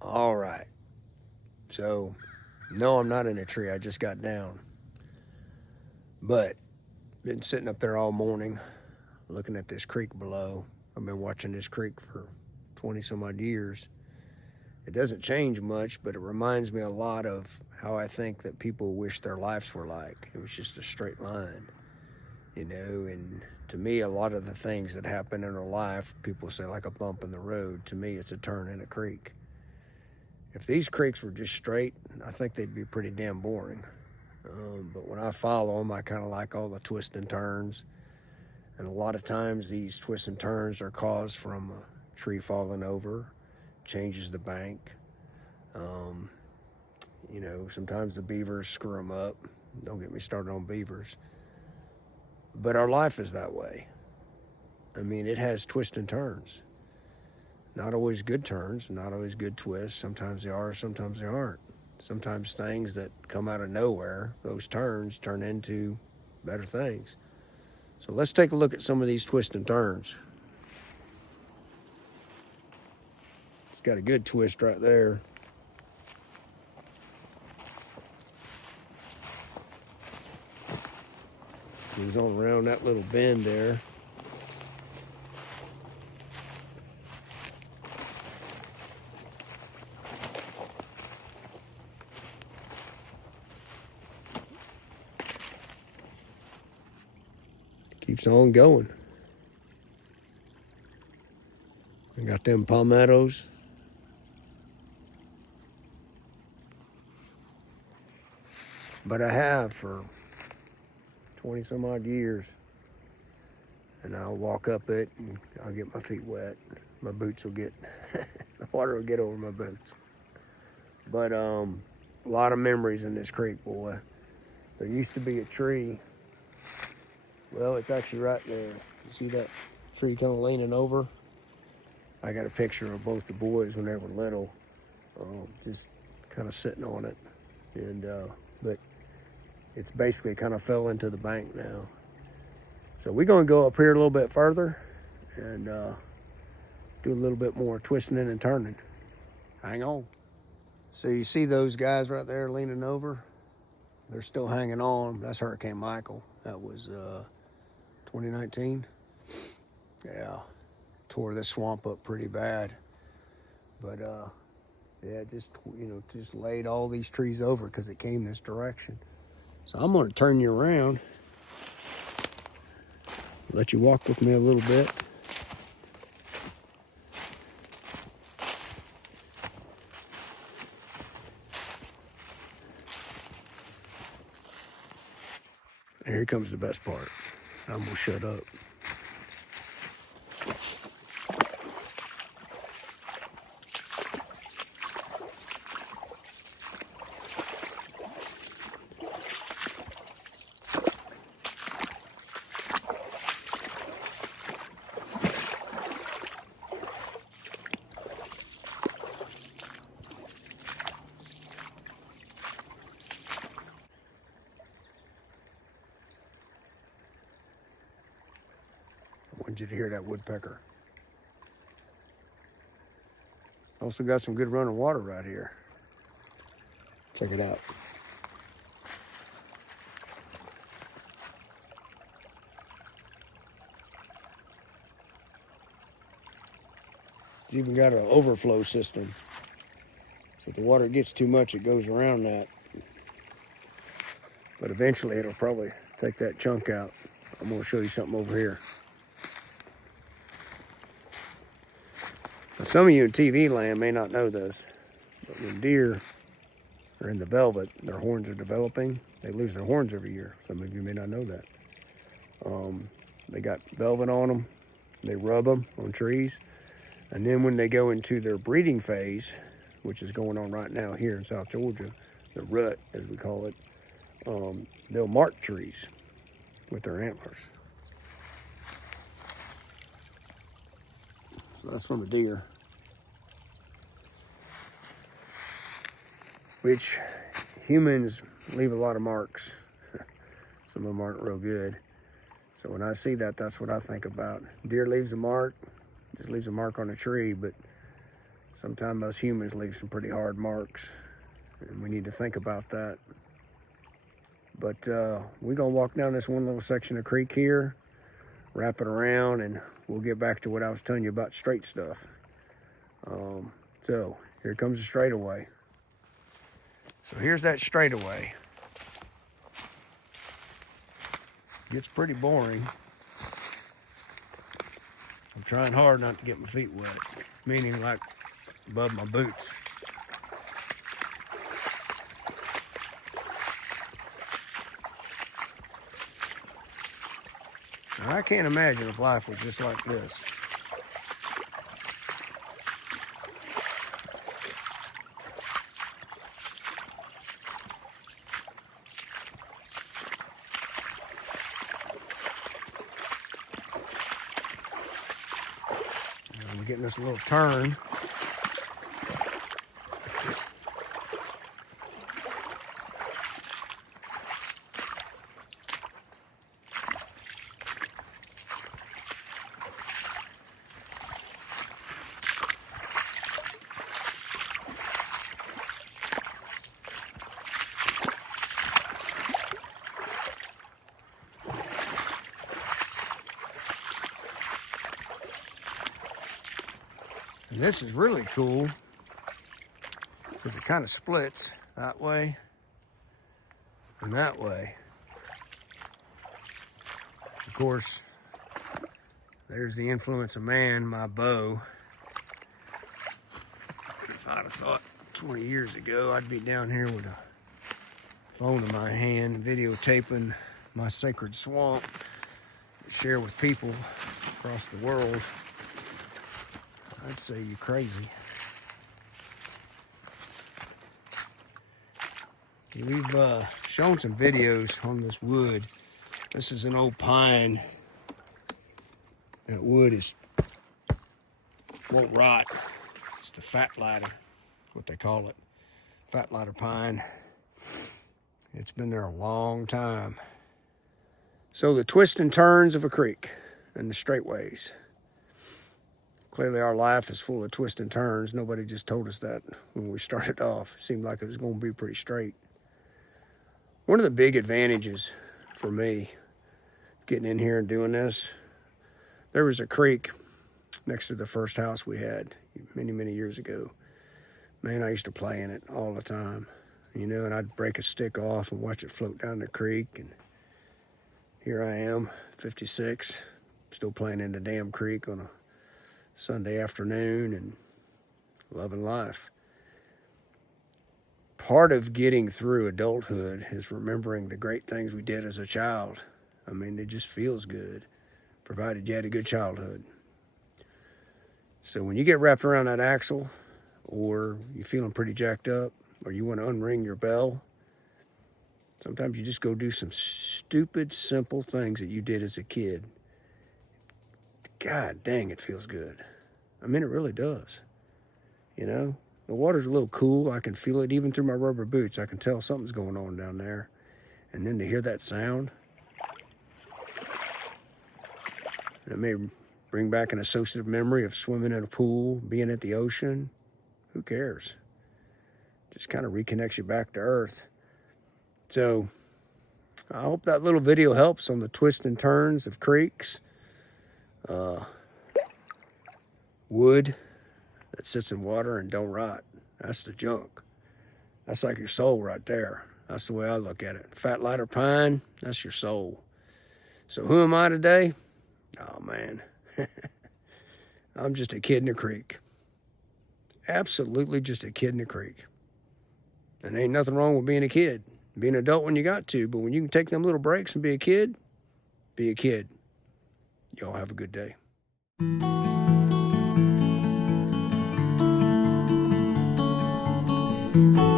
All right. So, no, I'm not in a tree. I just got down. But been sitting up there all morning looking at this creek below. I've been watching this creek for 20 some odd years. It doesn't change much, but it reminds me a lot of how I think that people wish their lives were like. It was just a straight line, and to me, a lot of the things that happen in our life, people say like a bump in the road. To me, it's a turn in a creek. If these creeks were just straight, I think they'd be pretty damn boring. But when I follow them, I kind of like all the twists and turns. And a lot of times these twists and turns are caused from a tree falling over, changes the bank. Um, sometimes the beavers screw them up. Don't get me started on beavers. But our life is that way. I mean, it has twists and turns. Not always good turns, not always good twists. Sometimes they are, sometimes they aren't. Sometimes things that come out of nowhere, those turns turn into better things. So let's take a look at some of these twists and turns. It's got a good twist right there. He's on around that little bend there. Keeps on going. I got them palmettos. But I have for 20 some odd years. And I'll walk up it and I'll get my feet wet. My boots will get, the water will get over my boots. But a lot of memories in this creek, boy. There used to be a tree. Well, it's actually right there. You see that tree kind of leaning over? I got a picture of both the boys when they were little, just kind of sitting on it. And but it's basically kind of fell into the bank now. So we're going to go up here a little bit further and do a little bit more twisting and turning. Hang on. So you see those guys right there leaning over? They're still hanging on. That's Hurricane Michael. That was 2019. Yeah, tore this swamp up pretty bad. But yeah, just laid all these trees over because it came this direction. So I'm going to turn you around, let you walk with me a little bit. And here comes the best part. I'm going to shut up. I wanted you to hear that woodpecker. Also got some good running water right here. Check it out. It's even got an overflow system. So if the water gets too much, it goes around that. But eventually it'll probably take that chunk out. I'm going to show you something over here. Now, some of you in TV land may not know this, but when deer are in the velvet, their horns are developing. They lose their horns every year. Some of you may not know that. They got velvet on them. They rub them on trees. And then when they go into their breeding phase, which is going on right now here in South Georgia, the rut, as we call it, they'll mark trees with their antlers. So that's from a deer, which humans leave a lot of marks. Some of them aren't real good. So when I see that, that's what I think about. Deer leaves a mark, just leaves a mark on a tree, but Sometimes us humans leave some pretty hard marks, and we need to think about that. But we're gonna walk down this one little section of creek here, wrap it around, and we'll get back to what I was telling you about straight stuff. So here comes the straightaway. So here's that straightaway. Gets pretty boring. I'm trying hard not to get my feet wet, meaning like above my boots. Now, I can't imagine if life was just like this. We're getting this little turn. And this is really cool because it kind of splits that way and that way. Of course, there's the influence of man, my bow. I'd have thought 20 years ago I'd be down here with a phone in my hand, videotaping my sacred swamp to share with people across the world. I'd say you're crazy. We've shown some videos on this wood. This is an old pine. That wood won't rot. It's the fat lighter, what they call it. Fat lighter pine. It's been there a long time. So the twists and turns of a creek and the straightways. Clearly our life is full of twists and turns. Nobody just told us that when we started off. It seemed like it was going to be pretty straight. One of the big advantages for me getting in here and doing this, there was a creek next to the first house we had many, many years ago. Man, I used to play in it all the time, you know, and I'd break a stick off and watch it float down the creek. And here I am, 56, still playing in the damn creek on a Sunday afternoon and loving life. Part of getting through adulthood is remembering the great things we did as a child. I mean, it just feels good, provided you had a good childhood. So when you get wrapped around that axle, or you're feeling pretty jacked up, or you want to unring your bell, sometimes you just go do some stupid, simple things that you did as a kid. God dang, it feels good. I mean, it really does. You know, the water's a little cool. I can feel it even through my rubber boots. I can tell something's going on down there. And then to hear that sound, it may bring back an associative memory of swimming in a pool, being at the ocean. Who cares? Just kind of reconnects you back to earth. So I hope that little video helps on the twists and turns of creeks. Wood that sits in water and don't rot. That's the junk. That's like your soul right there. That's the way I look at it. Fat lighter pine, that's your soul. So who am I today? Oh, man. I'm just a kid in the creek. Absolutely just a kid in the creek. And ain't nothing wrong with being a kid. Be an adult when you got to, but when you can take them little breaks and be a kid, be a kid. Y'all have a good day. Thank you.